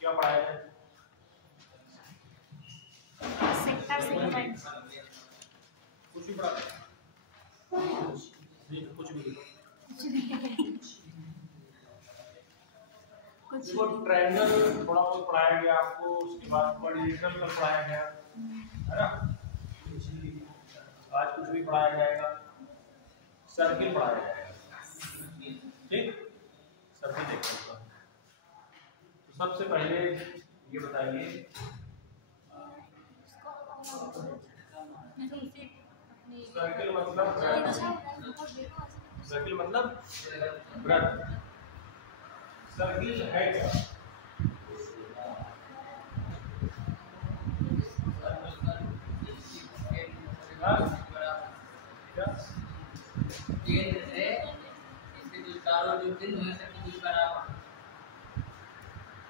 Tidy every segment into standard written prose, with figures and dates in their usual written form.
क्या पढ़ाया है? सेक्टर सेगमेंट कुछ भी पढ़ा नहीं, कुछ भी देखो ट्रायंगल थोड़ा बहुत पढ़ाया गया आपको, उसके बाद पॉलीहेड्रल का पढ़ाया गया है ना। आज कुछ भी पढ़ाया जाएगा, सर्किल पढ़ाया जाएगा, ठीक। सर्किल देखते हैं। तो सबसे पहले ये बताइए सर्किल मतलब सर्किल मतलब वृत्त। सर्किल है क्या?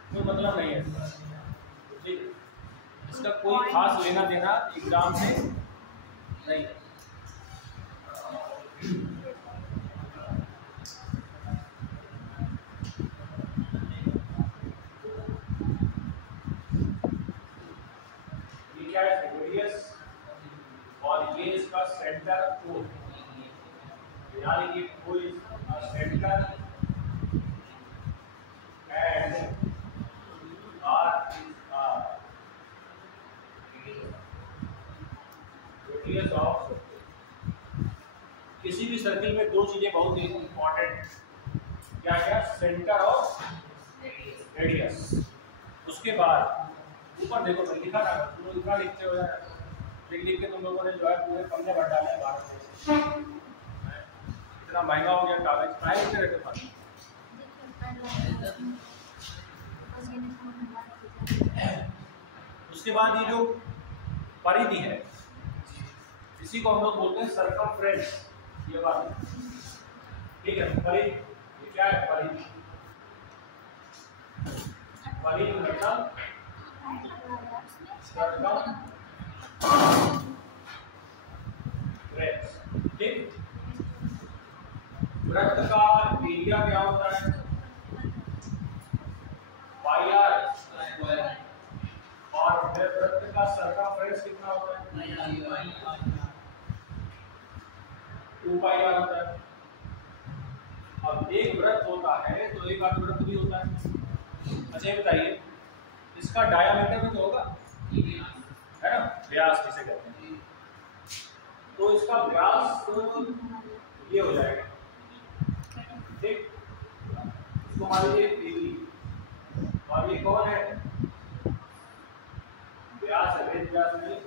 कोई मतलब नहीं है, ठीक है। इसका कोई खास लेना देना एग्जाम से नहीं है। ये क्या है? रेडियस, और ये इसका सेंटर O, यानी कि कोई सेंटर एंड रेडियस ऑफ। किसी भी सर्किल में दो चीजें बहुत ही इंपॉर्टेंट, क्या क्या? सेंटर और रेडियस। उसके बाद ऊपर देखो मैं लिखा था, तुम लोग इतना लिखते हो यार, लिख के तुम लोगों ने जो है पूरे पन्ने भर डाले हैं भारत में। इतना महंगा हो गया कागज, प्राइस लिखते रहते पास। उसके बाद ये जो परिधि है, इसी को हम लोग बोलते हैं सर्कमफ्रेंस। ये बात ठीक है। परिधि ये क्या है? परिधि, परिधि मतलब सर्कमफ्रेंस, ठीक। वृत्त का एरिया क्या होता है? पाई आर। और वृत्त का सर्कमफ्रेंस कितना होता है? 2 पाई आर होता है। अब एक वृत्त होता है तो एक अर्धवृत्त भी होता है। अच्छा ये बताइए, इसका डायामीटर भी तो होगा, है ना? व्यास किसे कहते हैं? तो इसका व्यास तो ये हो जाएगा, ठीक। इसको मान लीजिए AB, और ये कौन है? व्यास है, व्यास नहीं।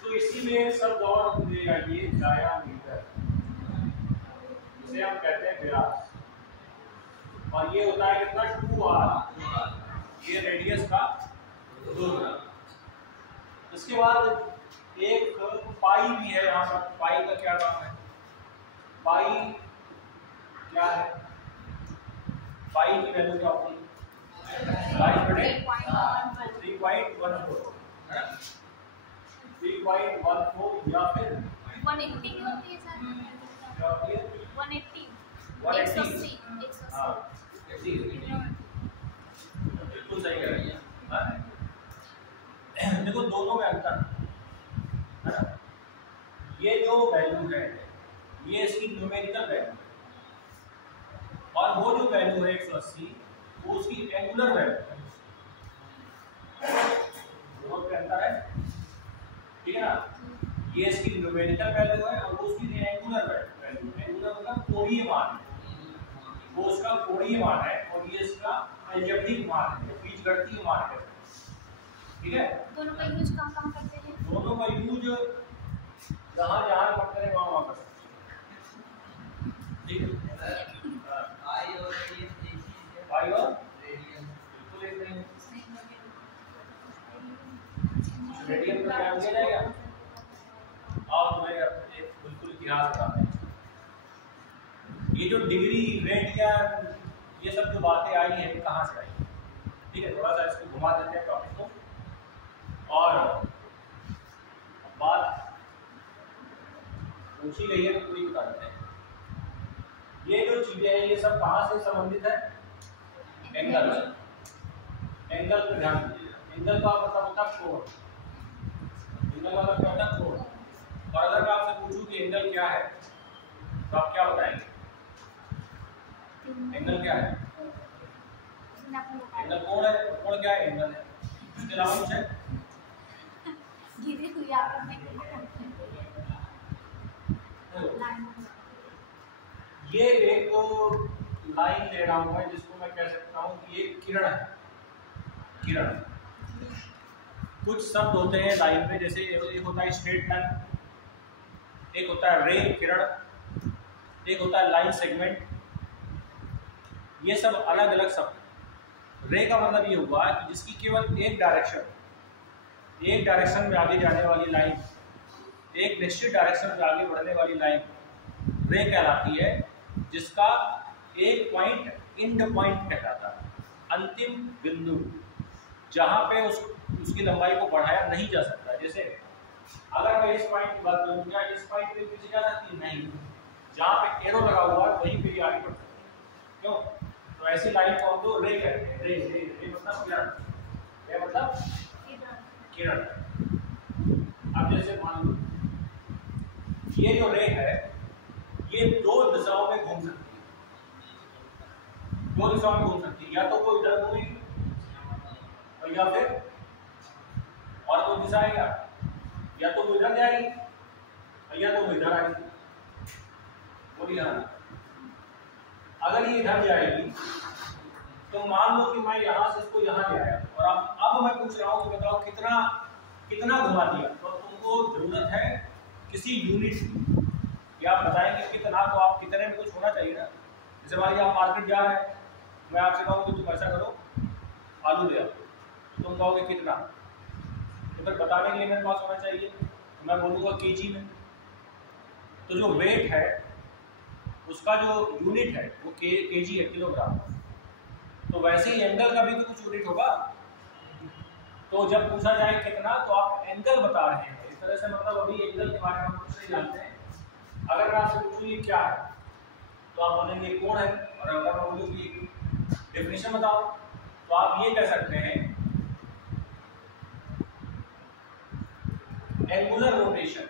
तो इसी में शब्द और मिलेगा, ये डायामीटर, इसे हम कहते हैं व्यास। और ये होता है कितना? 2r, ये रेडियस का 2 गुना। इसके बाद एक पाई भी है यहाँ पर। पाई का क्या काम है? पाई क्या है? पाई की वैल्यू क्या होती है? 3.14 है ना? 3.14 या फिर 180 होती है सर। क्या होती है? 180 180 180 हाँ 80 बिल्कुल सही कह रही है। देखो दोनों में अंतर है ना। ये जो वैल्यू है ये इसकी न्यूमेरिकल वैल्यू है और वो जो वैल्यू है 180 वो उसकी एंगुलर वैल्यू है। दोनों में अंतर है, ठीक है ना। ये इसकी न्यूमेरिकल वैल्यू है और वो उसकी एंगुलर वैल्यू है। एंगुलर मतलब कोणीय मान है, वो उसका कोणीय मान है और ये इसका अलजेब्रिक मान है, बीजगणितीय मान है, ठीक है। दोनों का यूज कहाँ करते हैं? दोनों का यूज जहाँ जहाँ करते हैं वहाँ कर सकते हैं, ठीक है। आई और रेडियन आई और बिल्कुल एक नहीं, रेडियन का क्या लिया जाएगा। आप तुम्हें एक बिल्कुल इतिहास बताते हैं। ये जो डिग्री रेट या ये सब जो बातें आई हैं कहाँ से आई, ठीक है। थोड़ा सा इसको घुमा देते हैं टॉपिक को और बात पूछी गई है तो पूरी बता देते हैं। ये जो चीजें हैं ये सब कहाँ से संबंधित है? एंगल। एंगल पे ध्यान दीजिएगा। एंगल का मतलब होता है कोण। एंगल का मतलब क्या होता है? कोण। और अगर मैं आपसे पूछूं कि एंगल क्या है तो आप क्या बताएंगे? एंगल क्या है? एंगल कोण है। कोण क्या है? एंगल है। इसके अलावा कुछ है? ये एक लाइन ले रहा हूं मैं जिसको मैं कह सकता हूं कि ये किरण है। किरण। कुछ शब्द होते हैं लाइन में, जैसे एक होता है स्ट्रेट लाइन, एक होता है रे किरण, एक होता है लाइन सेगमेंट। ये सब अलग अलग शब्द। रे का मतलब ये हुआ कि जिसकी केवल एक डायरेक्शन में आगे जाने वाली लाइन, एक निश्चित डायरेक्शन में आगे बढ़ने वाली लाइन रे कहलाती है, जिसका एक पॉइंट एंड पॉइंट कहलाता है, अंतिम बिंदु जहां पे उसकी लंबाई को बढ़ाया नहीं जा सकता। जैसे अगर मैं इस पॉइंट की बात करूं, क्या इस पॉइंट पे पीछे जा सकती है? नहीं। जहां पे एरो लगा हुआ है वहीं पे आगे बढ़ सकती है। क्यों? तो ऐसी लाइन को हम लोग रे कहते हैं। रे रे रे मतलब किरण। रे मतलब किरण। अब जैसे मान लो ये जो रे है ये दो दिशाओं में घूम सकती है। दो दिशाओं में घूम सकती है, या तो वो इधर घूमेगी और या फिर और कोई दिशा आएगा, या तो वो इधर जाएगी और या तो वो इधर आएगी। बोलिए हाँ। अगर ये इधर जाएगी तो मान लो कि मैं यहाँ से इसको यहाँ ले आया और अब मैं पूछ रहा हूँ कि बताओ कितना घुमा दिया। तो तुमको जरूरत है किसी यूनिट की, या आप बताएंगे कितना, तो आप कितने में कुछ होना चाहिए ना। जैसे मान लीजिए आप मार्केट जा रहे हैं, मैं आपसे कहूँ कि तुम ऐसा करो आलू ले आओ, तो तुम कहोगे कितना, तो फिर बताने के लिए मेरे पास होना चाहिए। तो मैं बोलूँगा केजी में। तो जो वेट है उसका जो यूनिट है वो केजी है, किलोग्राम। तो वैसे ही एंगल का भी तो कुछ यूनिट होगा। तो जब पूछा जाए कितना तो आप एंगल बता रहे हैं। इस तरह से मतलब अभी एंगल के बारे में हम कुछ नहीं जानते हैं। अगर मैं आपसे पूछूं ये क्या है तो आप बोलेंगे कोण है, और अगर मैं बोलूं कि डेफिनेशन बताओ तो आप ये कह सकते हैं एंगुलर रोटेशन।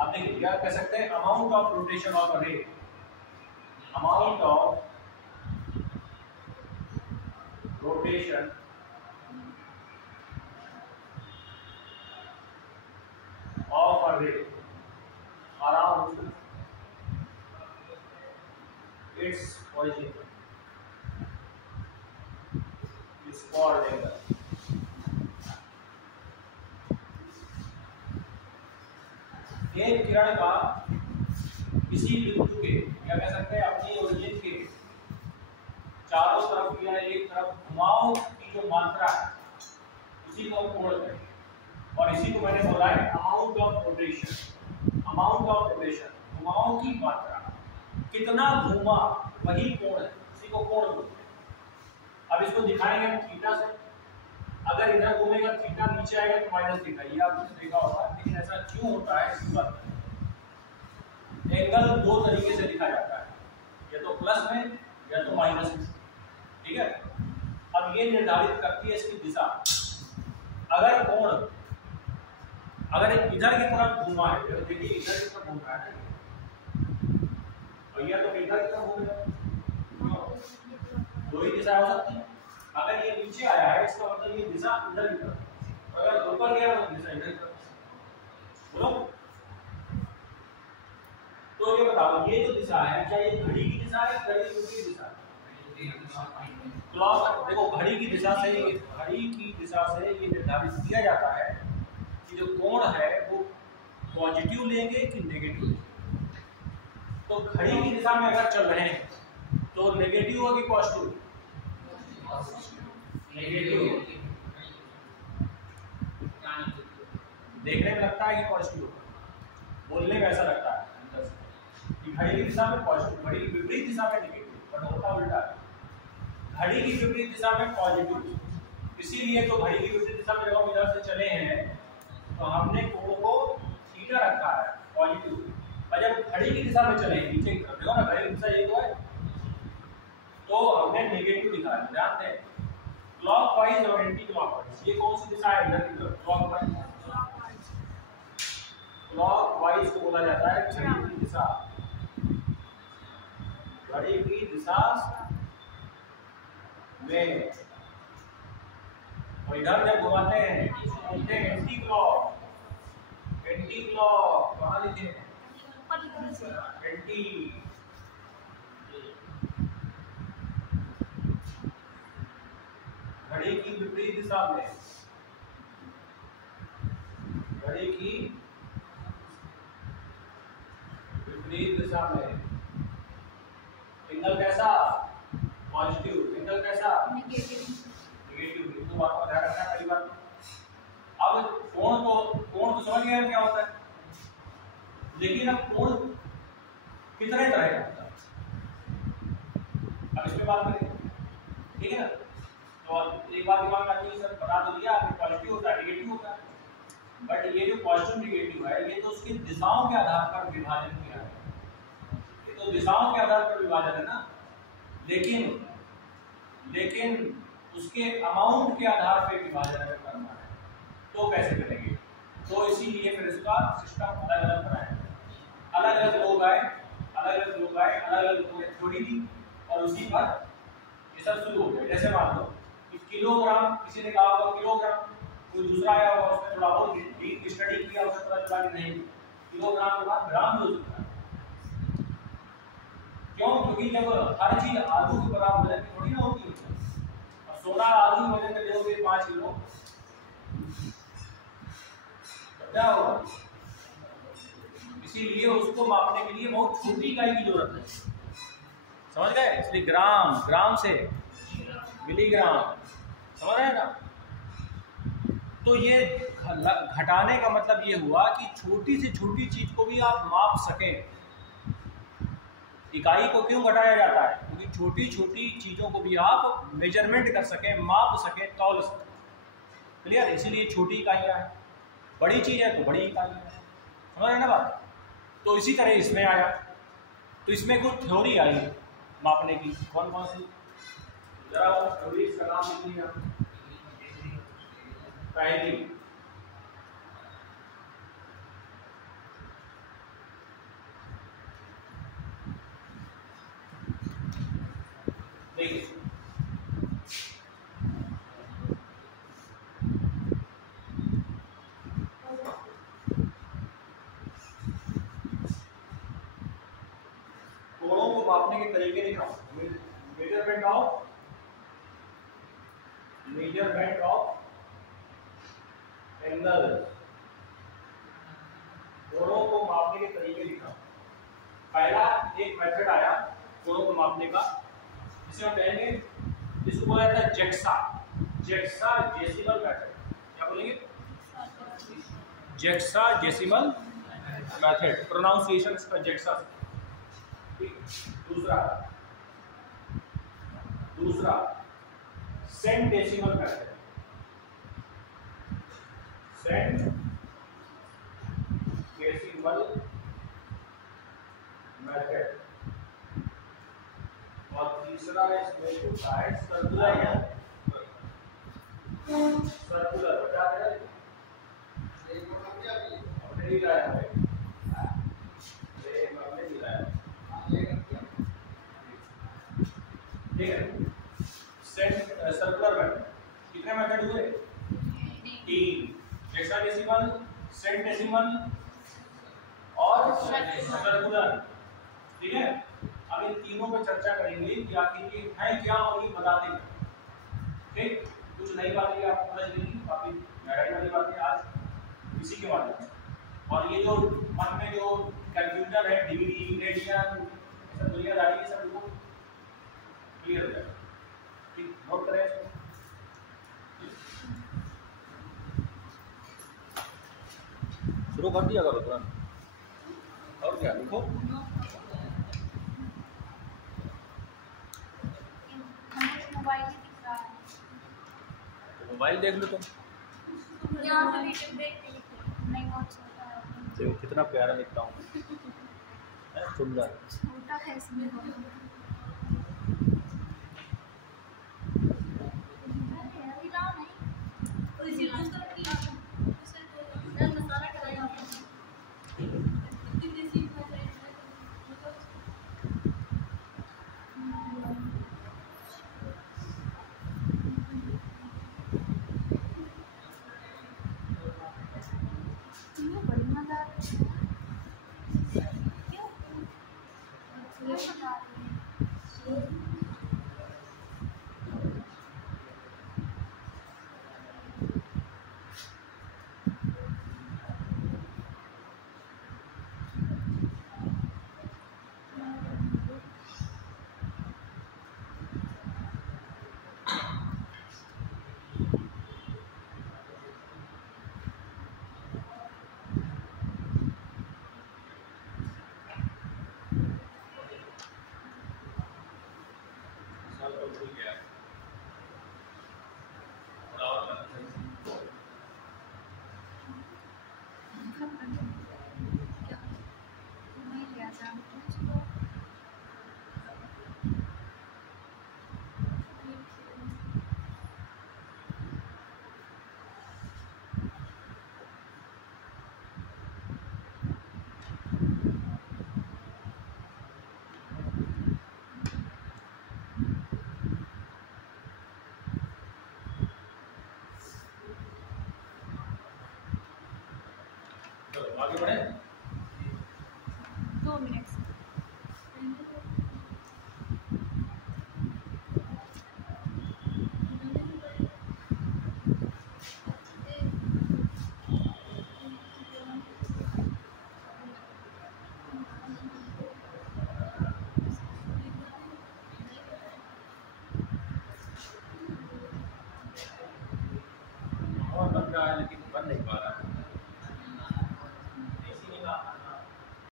आप देखिए क्या कह सकते हैं, amount of rotation of a ray. Amount of rotation of a ray around its origin is called angle. एक किरण का किसी बिंदु के, क्या कह सकते हैं, अपनी ओरिजिन के चारों तरफ या एक तरफ घुमाव की जो मात्रा है उसी को हम कोण कहते हैं। और इसी को मैंने बोला है amount of rotation. Amount of rotation, घुमाव की मात्रा, कितना घूमा वही कोण है, इसी को कोण बोलते हैं। अब इसको दिखाएंगे हम थीटा से। अगर इधर घूमेगा थीटा, नीचे आएगा तो माइनस थीटा। ये आपने देखा होगा, लेकिन ऐसा क्यों होता है इसकी बात एंगल दो तरीके से लिखा जाता है, या तो प्लस में या तो माइनस में, ठीक है। अब ये निर्धारित करती है इसकी दिशा। अगर कोण अगर इधर की तरफ घूमा है, तो देखिए इधर की तरफ घूम रहा है और यह तो इधर की तरफ घूम रहा है, दो ही दिशा हो सकती है। अगर ये नीचे आया है इसका मतलब ये दिशा इधर की तरफ, अगर ऊपर गया तो दिशा इधर की तरफ। बोलो तो ये बताओ, ये जो दिशा है क्या ये घड़ी की दिशा है, घड़ी की विपरीत दिशा है? क्लॉक देखो, घड़ी की दिशा से ये निर्धारित किया जाता है कि जो कोण है वो पॉजिटिव लेंगे कि नेगेटिव लेंगे। तो घड़ी की दिशा में अगर चल रहे हैं तो नेगेटिव हो कि पॉजिटिव? नेगेटिव। देखने में लगता है कि पॉजिटिव, बोलने में ऐसा लगता है कि घड़ी की दिशा में पॉजिटिव, घड़ी की विपरीत दिशा में नेगेटिव, पर होता उल्टा है। घड़ी की विपरीत दिशा में पॉजिटिव, इसीलिए तो घड़ी की विपरीत दिशा में जब हम इधर से चले हैं तो हमने कोण को थीटा रखा है पॉजिटिव, और जब घड़ी की दिशा में चले नीचे की तरफ, देखो ना घड़ी की दिशा ये तो है, तो हमने नेगेटिव लिखा है। ध्यान दें, क्लॉकवाइज और एंटी क्लॉकवाइज, ये कौन सी दिशा है? इधर की तरफ, क्लॉकवाइज। क्लॉकवाइज को बोला जाता है घड़ी की दिशा, घड़ी की दिशा में। और इधर जब घुमाते हैं बोलते हैं एंटी क्लॉक। एंटी क्लॉक कहाँ लिखे हैं? एंटी। घड़ी की विपरीत दिशा में, घड़ी की विपरीत दिशा में एंगल कैसा? पॉजिटिव। एंगल कैसा? नेगेटिव। तो बात को ध्यान रखना है पहली बात। अब कोण तो समझ गए हम क्या होता है, लेकिन अब कोण कितने तरह का होता है अब इसमें बात करेंगे, ठीक है ना। तो एक बात दिमाग में आती है, सर बता तो दिया पॉजिटिव होता है नेगेटिव होता है, बट ये जो पॉजिटिव नेगेटिव है ये तो उसकी दिशाओं के आधार पर विभाजन किया है, ये तो दिशाओं के आधार पर विभाजन है ना, लेकिन उसके अमाउंट के आधार पर विभाजन अगर करना है तो कैसे करेंगे? तो इसीलिए फिर इसका सिस्टम अलग अलग बनाया, अलग अलग लोग आए, अलग अलग लोगों ने थ्योरी दी और उसी पर ये सब शुरू हो गया। जैसे मान लो कि किलोग्राम, किसी ने कहा होगा किलोग्राम, कोई दूसरा आया होगा उसने थोड़ा और डीप स्टडी किया, उसे पता चला कि नहीं किलोग्राम के बाद ग्राम यूज होता है। क्यों? क्योंकि जब हर चीज आलू के बराबर वजन की थोड़ी ना होती है, और 16 आलू वजन के लोगे 5 किलो, तो क्या होगा? इसीलिए उसको मापने के लिए बहुत छोटी इकाई की जरूरत है, समझ गए? इसलिए ग्राम से मिलीग्राम, समझ रहे हैं ना। तो ये घटाने का मतलब ये हुआ कि छोटी से छोटी चीज को भी आप माप सकें। इकाई को क्यों घटाया जाता है? क्योंकि छोटी छोटी चीजों को भी आप मेजरमेंट कर सकें, माप सकें, तौल सकें। क्लियर? इसीलिए छोटी इकाइयां हैं, बड़ी चीज है तो बड़ी इकाइयां हैं, समझ रहे ना बात। तो इसी तरह इसमें आया, तो इसमें कुछ थ्योरी आई मापने की। कौन कौन सी? जरा वो थ्योरी का नाम लिखिए। पहली देखिए, कोणों को मापने के तरीके दिखाओ। मेजरमेंट ऑफ एंगल, कोणों को मापने के तरीके दिखाओ। पहला एक मेथड आया कोणों को मापने का, जिसे हम कहेंगे, इसको बोला जाता है जेक्साडेसिमल मेथड। क्या बोलेंगे? जेक्साडेसिमल मेथड, प्रोनाउंसिएशन इसका जेक्सा। दूसरा सेंटेसिमल मेथड, सेंटेसिमल दूसरा स्पेस होता है सर्कुलर या सर्कुलर बता दे अपने ही लाया है अपने ही लाया ठीक है। सर्कुलर मेथड कितने मेथड हुए? 3 हेक्साडेसिमल, सेंटेसिमल और सर्कुलर। ठीक है, अब इन तीनों पे चर्चा करेंगे कि आखिर ये है क्या और ये बताते हैं। ठीक, कुछ नई बातें आपको पता चलेंगी, काफी गहराई वाली बातें आज इसी के माध्यम से। और ये जो मन में जो कंफ्यूजन है डिग्री रेडियन सब दुनियादारी ये सब को क्लियर हो जाएगा। ठीक, नोट करें इसको। शुरू कर दिया करो तुरंत। और क्या लिखो? मोबाइल ही दिख रहा है। तो मोबाइल देख लो तुम। यहाँ से वीडियो देख के लिखो। नहीं बहुत छोटा है। देखो कितना प्यारा लिखता हूँ, सुंदर। छोटा है इसमें बहुत। आगे बढ़े। 2 मिनट से। और बन रहा है लेकिन बन नहीं पा रहा।